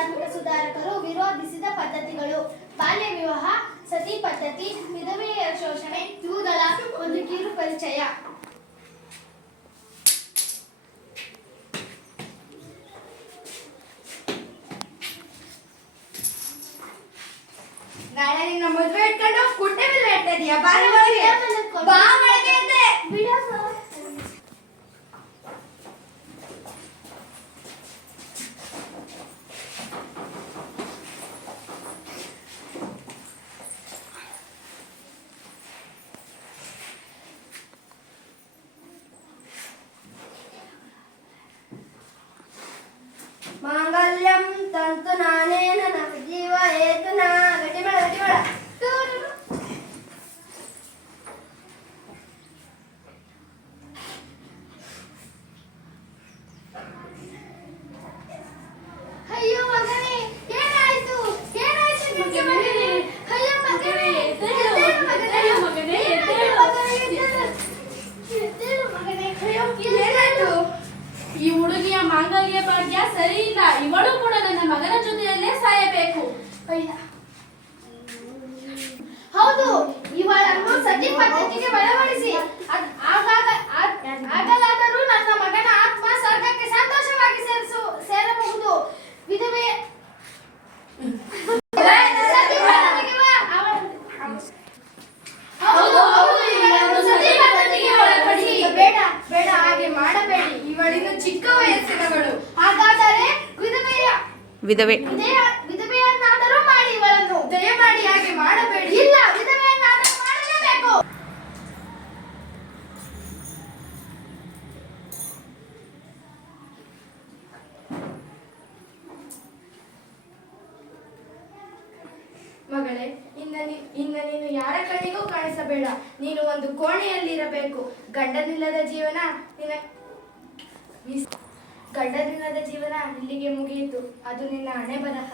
ಧಾರ್ಮಿಕ ಸುಧಾರಕರು ವಿರೋಧಿಸಿದ ಪದ್ಧತಿಗಳು. ಬಾಲ್ಯ ವಿವಾಹ, ಸತಿ ಪದ್ಧತಿ, ವಿಧವೆಯರ ಶೋಷಣೆ ಇವುಗಳ ಒಂದು ಕಿರು ಪರಿಚಯ. ನಾಳೆ ನಿನ್ನ ಮದುವೆ ಇಟ್ಕೊಂಡು ಕುಟ್ಟೆ ಮೇಲೆ ಇಡ್ತಾ ಇದೀಯಾ? ಬಾರ ಒಳಗೆ ಬಾ, ಒಳಗೆ ಇದೆ ಮಾಂಗಲ್ಯಂ ತಂತು ನಾನೇನ ನಮ ಜೀವ ಏತುನಾ ಗಟ್ಟಿಬೇಡ ಗಟ್ಟಿಬೇಡ. ಅಯ್ಯೋ ಮಗನೇ, ಏನಾಯ್ತು? ಏನಾಯ್ತು ನಿಮಗೆ ಮಗನೇ? ಅಯ್ಯೋ ಮಗನೇ, ಎದ್ದೇಳು ಮಗನೇ, ಎದ್ದೇಳು ಮಗನೇ. ಅಯ್ಯೋ ಏನಾಯ್ತು? ಈ ಹುಡುಗಿಯ ಮಾಂಗಲ್ಯ ಭಾಗ್ಯ ಸರಿ ಇಲ್ಲ. ಇವಳು ಕೂಡ ನನ್ನ ಮಗನ ಜೊತೆಯಲ್ಲೇ ಸಾಯಬೇಕು. ಹೌದು, ಇವಳನ್ನು ಸತಿ ಪದ್ಧತಿಗೆ ಒಳಪಡಿಸಿ ಆಗಲಾದರೂ ನನ್ನ ಮಗನ ಆತ್ಮ ಸ್ವರ್ಗಕ್ಕೆ ಸಂತೋಷವಾಗಿ ಸೇರಬಹುದು. ವಿಧವೆ ಸತಿ ಪದ್ಧತಿಗೆ ಸತಿ ಪದ್ಧತಿಗೆ ಒಳಪಡಿಸಿ. ಬೇಡ ಬೇಡ, ಹಾಗೆ ಮಾಡಬೇಡಿ. ಇವಳಿನ್ನು ಚಿಕ್ಕ ವಯಸ್ಸಿನವಳು. ಹಾಗಾದರೆ ವಿಧವೆ ವಿಧವೆಯನ್ನಾದರೂ ಮಾಡಿ ಇವಳನ್ನು. ದಯಮಾಡಿ ಹಾಗೆ ಮಾಡಬೇಡಿ. ಇಲ್ಲ, ವಿಧವೆಯನ್ನಾದರೂ ಮಾಡಲೇಬೇಕು. ಮಗಳೇ, ಇನ್ನ ನೀನು ಯಾರ ಕಣ್ಣಿಗೂ ಕಾಣಿಸಬೇಡ. ನೀನು ಒಂದು ಕೋಣೆಯಲ್ಲಿರಬೇಕು. ಗಂಡನಿಲ್ಲದ ಜೀವನ ಇಲ್ಲಿಗೆ ಮುಗಿಯಿತು. ಅದು ನಿನ್ನ ಹಣೆ ಬರಹ.